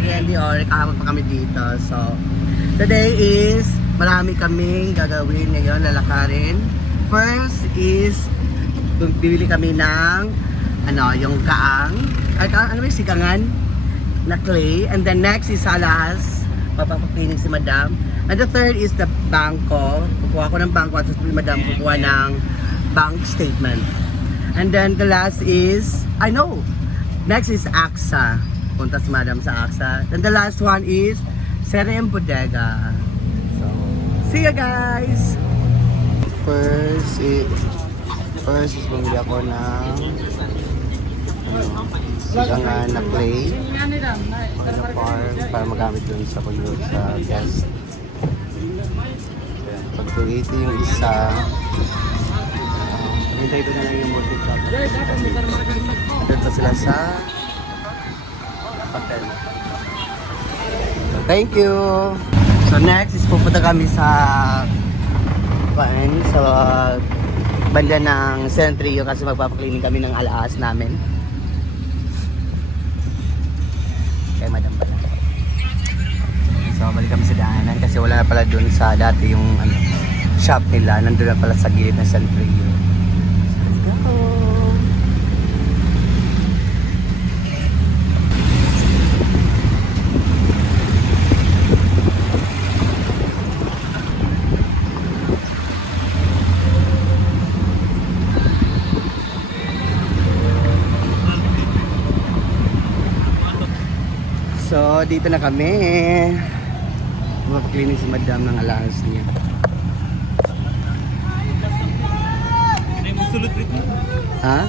Candy or kahapon pa kami dito. So, today is marami kaming gagawin ngayon, lalakarin. First is bibili kami ng yung kaang. Ay, kaang, ano yung sigangan? Na clay. And then next is alas, papapakinig si Madam. And the third is the bangko. Kukuha ko ng bangko at si Madam kukuha ng bank statement. And then the last is, next is AXA. Punta si Madam sa AXA. Then the last one is Serem Bodega. So, see ya guys! First is bumili ako ng sigangan na clay na farm para magamit dun sa pagluluto sa guest. Pag 280 yung isa, hintay ko na lang yung multi-cup. Andun pa sila sa hotel. So, thank you! So next is pupunta kami sa banda ng Centrio kasi magpapaklining kami ng alaas namin. Kay Madam pala. So balik kami sa daanan kasi wala na pala dun sa dati yung shop nila. Nandun na pala sa gilid ng Centrio. Let's go! So, dito na kami. Mag-cleaning si Madam ng allowance niya. Ha?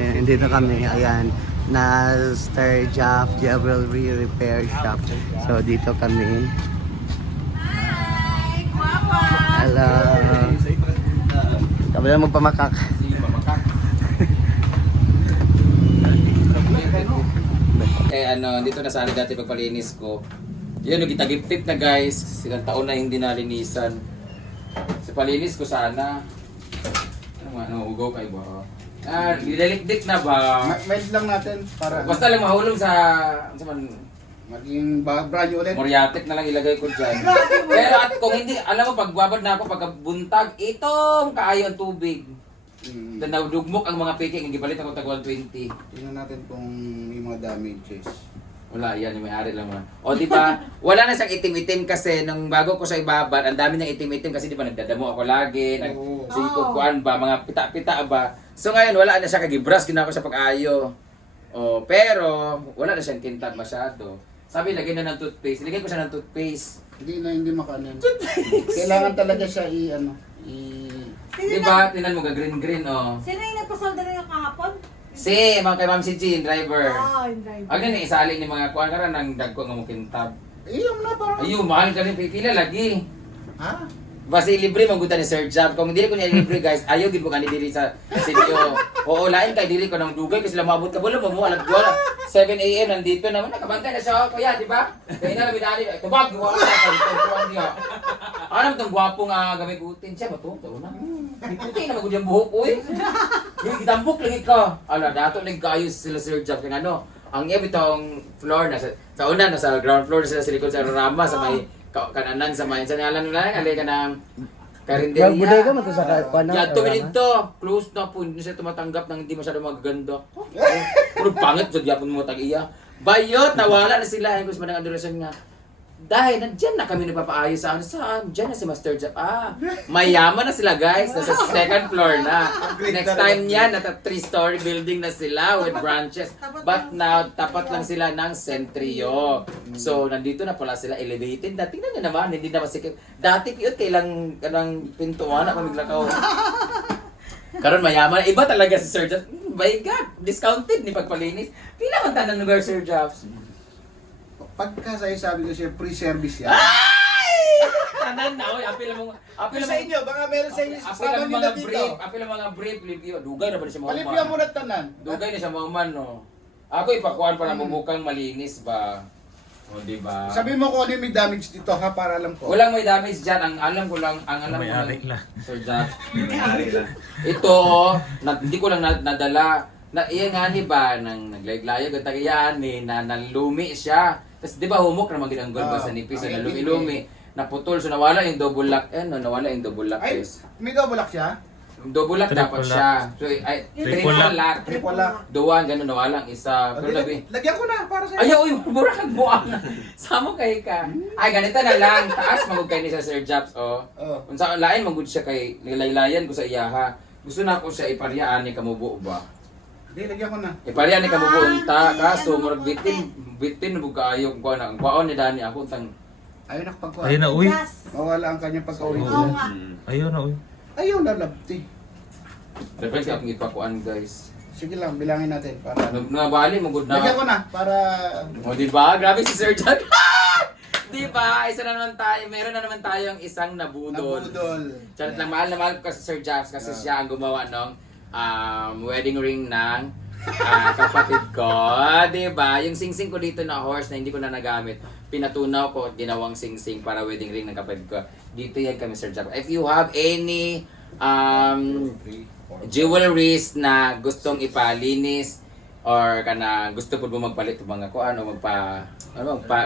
Ayan, dito kami. Ayan. Na Star Jaff Jewelry Repair Shop. So, dito kami. Hello. Kami lang magpamakak. Dito na sana dati pagpalinis ko. Yun, nagitagip-tip na guys. Silang taon na hindi nalinisan. Sa palinis ko sana. Ugaw kayo ba? Didalikdik na ba? Mild lang natin para Basta lang mahulog sa maging brand new ulit. Moriatic na lang ilagay ko dyan. Pero at kung hindi, alam mo, pagbabad na ako, pagkabuntag, itong kaayo ang tubig. Then nadugmok ang mga peking, hindi balit ako tag 120. Tingnan natin kung may mga damages. Wala, yan yung may-ari lang man. O di ba, wala na siyang itim-itim kasi nung bago ko siya ibabad, ang dami niyang itim-itim kasi di ba nagdadamo ako lagi, nagkukuan ba, mga pita-pita ba. So ngayon wala na siya kagibras, ginawa ko siya pag-ayo. O, pero wala na siyang kintab masyado. Sabi, lagyan na ng toothpaste. Lagyan ko siya ng toothpaste. Hindi makanin. Kailangan talaga siya Diba, tinan mo green oh. Sino yung nagpasolda rin yung kahapon? Si, mga kay Ma'am si Jean, driver. Yung driver. Ang ganyan, isali ni mga kuan karan ng dagko nga mo kintab. Iyom na parang. Ayun, mahal ka rin, pila lagi. Ha? Basta libre magutan ni Sir Job. Kung hindi ko niya libre guys, ayaw gid mo kani diri sa studio. Oo, lain kay diri ko nang dugay kasi sila maabot ka bulo mo alag duwa. 7 AM nandito naman nakabantay na siya kuya, di ba? Kaya na binali, tubag mo na ka diya. Ano tong gwapo nga gamigutin siya ba to? Na. Di puti na magud yung buhok oy. Di gitambok lagi ka. Ala dato ning kaayos sila Sir Job kay ano. Ang ibitong floor na sa una na sa ground floor sila sa likod sa Rama sa may kananan sa may sa ngalan nila alay ka ng karinderya. Yung bodega mo to sa kuan na. Yan to dito. Close na po hindi siya tumatanggap ng hindi masyado magaganda. Puro pangit sa gyapon mo tag-iya. Bayot nawala na sila ay gusto man ang adorasyon nga. Dahil nandiyan na kami nagpapaayos sa saan? Diyan na si Master Jeff. Mayaman na sila guys. Nasa second floor na. Next time niyan, nata 3-story building na sila with branches. But now, tapat lang sila ng Centrio. So, nandito na pala sila elevated. Tingnan nyo naman, hindi na masikip. Dati cute, kailang kanang pintuan na pamiglakaw. Karon mayaman. Iba talaga si Sir Jeff. My God, discounted ni pagpalinis. Pila man tanang lugar Sir Jeff? Pagka sabi ko siya, free service yan. Ay! Tanan na, oy, apil mo. Apil Sa inyo, baka meron sa inyo, apil mga brief, apil mga brief review. Dugay na ba siya mga Palipyan mo na tanan. Dugay na siya mga man, no. Ako ipakuan para mumukang malinis ba. O, di ba? Sabihin mo kung ano yung may damage dito ha, para alam ko. Walang may damage dyan. Ang alam ko lang, May ari lang. Sir Jack. Ito, hindi ko lang nadala. Na iya nga ni ba nang naglayag-layag ang tagayan ni na nalumi siya. Tapos di ba humok na maging ba sa nipis na lumi-lumi. Naputol so nawala yung double lock nawala yung double lock Ay, guys. may double lock siya? Double lock dapat Triple siya. So ay triple lock. Triple lock. Duwan ganun nawala ang isa. Pero labi. Lagyan ko na para sa'yo. Ayaw, uy, mura kang buang. Samo kay ka. Ay, ganito na lang. Taas, magod kay ni sa Sir Jobs, oh. Oo. Kung saan lain, magod siya kay nilaylayan ko sa iyaha. Gusto na ko siya iparyaan ni kamubo ba? Hindi, lagyan ko na. Iparyaan ni kamubo unta. Kaso, murag bitin, bug kaayo. Kung ang kwaon ni Dani ako, tang... Ayaw na kapagkuha. Ayun na, uy. Yes. Mawala ang kanyang pagka-uwi. Oo nga. Ayun na, uy. Ayaw na, labti. Reference akong ipakuan, guys. Sige lang, bilangin natin para... Nabali, magod Lagyan ko na. na, para... O, diba? Grabe si Sir Jack. Diba? Isa na naman tayo. Meron na naman tayong isang nabudol. Nabudol. Charot lang, mahal na mahal ko si Sir Jobs kasi siya ang gumawa ng wedding ring ng kapatid ko. Diba? Yung sing-sing ko dito na horse na hindi ko na nagamit, pinatunaw ko at ginawang sing-sing para wedding ring ng kapatid ko. Dito yan kami, Sir Jobs. If you have any jewelries na gustong ipalinis or kana gusto po mo magpalit ng mga kuan o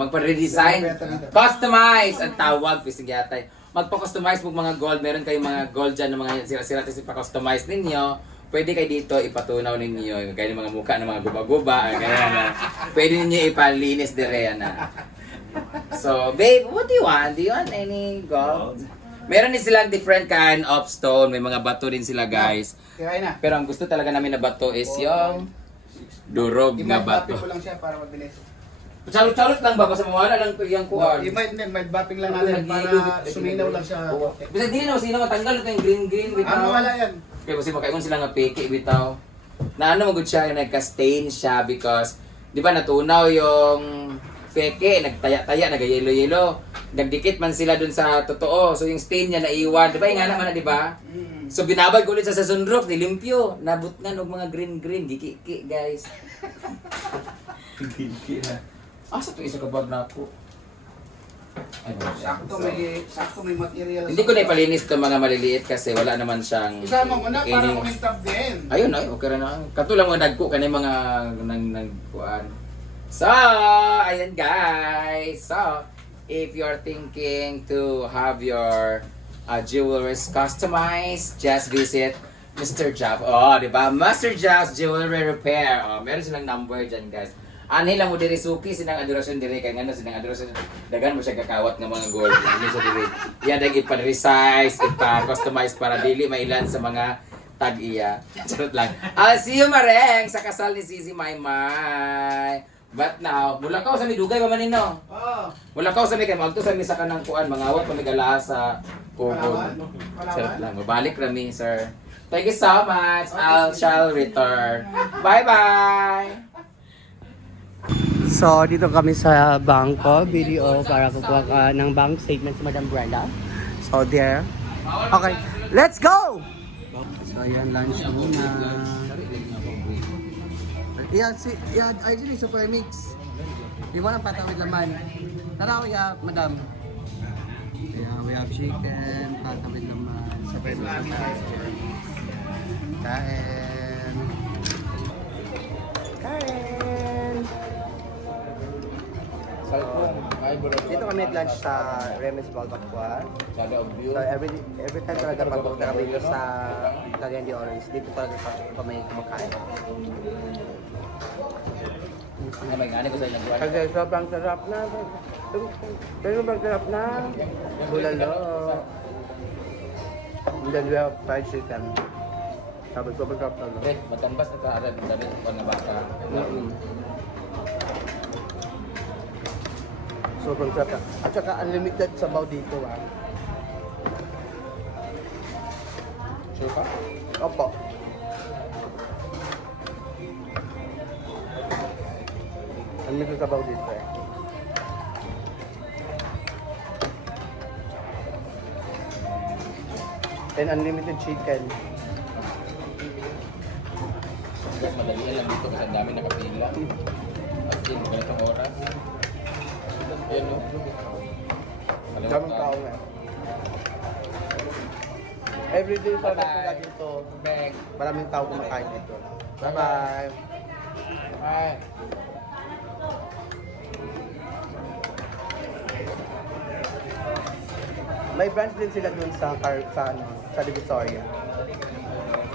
magpa-redesign, customize ang tawag pisigyatay. Magpa-customize mo mga gold, meron kayong mga gold dyan ng mga sira-sira tapos ipa-customize ninyo. Pwede kayo dito ipatunaw ninyo kaya mga mukha ng mga guba-guba ganyan. Pwede niyo ipalinis dire na. So, babe, what do you want? Do you want any gold? Meron din silang different kind of stone. May mga bato din sila, guys. Kaya na. Pero ang gusto talaga namin na bato is yung durog na I-mild bato. ko lang siya para mabilis. Chalot-chalot lang ba? Basta mawala lang yung kuwan. I-mild bapping lang natin para suminaw lang siya. Basta di na sino matanggal ito yung green-green bitaw. Mawala yan. Kaya kasi makaimon sila nga peke bitaw. Na ano magod siya, nagka-stain siya because di ba natunaw yung peke, nagtaya-taya, nagayelo-yelo. Nagdikit man sila dun sa totoo. So yung stain niya naiwan. Di ba yung anak man na, di ba? So binabag ko ulit sa sunroof, nilimpyo. Nabutnan og mga green-green. Giki-ki, guys. Giki na. Asa to isa kabag na ako? Ay, Sakto may material. hindi ko na ipalinis itong mga maliliit kasi wala naman siyang... Isama mo na para ining- kumintab din. Ayun ay, okay na. Katulang mga nagko kanay mga nagkuan. So, ayan guys. So, if you're thinking to have your jewelries customized, just visit Mr. Job. Oh, di ba? Master Jobs Jewelry Repair. Oh, meron silang number dyan, guys. Anhi lang mo diri suki sinang adorasyon diri kay ngano sinang adorasyon dagan mo siya kakawat ng mga gold. Ano siya diri? Iya dag ipa-resize, ipa-customize para dili mailan sa mga tag-iya. Charot lang. I'll see you mareng sa kasal ni Sisi Maymay. But now, mula ka sa midugay pa manino. Oo. Mula ka sa mi kay magto sa mi sa kanang kuan mangawat pa mi sa kuhon. Charot lang. Mabalik rami, sir. Thank you so much. I shall return. Bye-bye. So, dito kami sa bangko, video para kukuha ka ng bank statement si Madam Brenda. So, there. Okay, let's go! So, ayan, lunch muna. Yeah, actually, super mix. Di mo lang patawid laman. Tara, Madam. Yeah, we have chicken, patawid laman. Super mix. Kain. Kain. Dito kami nag-lunch sa Remes Balbacua. So every time talaga pagpunta kami dito sa Italian de Orange, dito talaga kami kumakain. Ay, may gani ko sa ilang buwan. Kasi sobrang sarap na. Sobrang sarap na. Bulalo. And then we have fried chicken. Sabi sobrang sarap na. Eh, matambas na ka-arad ng dami ko na baka. Sobrang sarap na. At saka unlimited sabaw dito ah. Sure ka? Opo. Unlimited sabaw dito eh. And unlimited chicken. Mas madali lang dito kasi ang dami nakapila. As in, ganitong oras. Ayan o. Daming tao nga. Everyday pa Bye-bye. na dito. Bye. Maraming tao kumakain dito. Bye-bye. Bye. May branch din sila dun sa sa Divisoria.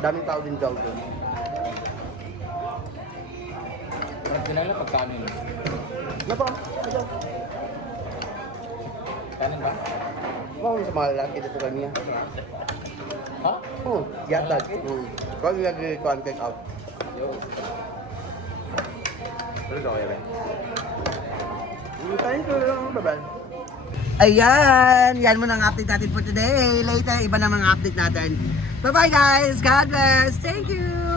Daming tao din daw dun. Ang kinala pagkanin. Ano ba? Ano? Kanin ba? Mau sa mga lalaki dito kami. Ha? Oh, yatag. Kung nag-kuhan take out. Yo. Ano daw yan? Thank you. Bye-bye. Ayan! Yan muna ang update natin for today. Later, iba na mga update natin. Bye-bye guys! God bless! Thank you!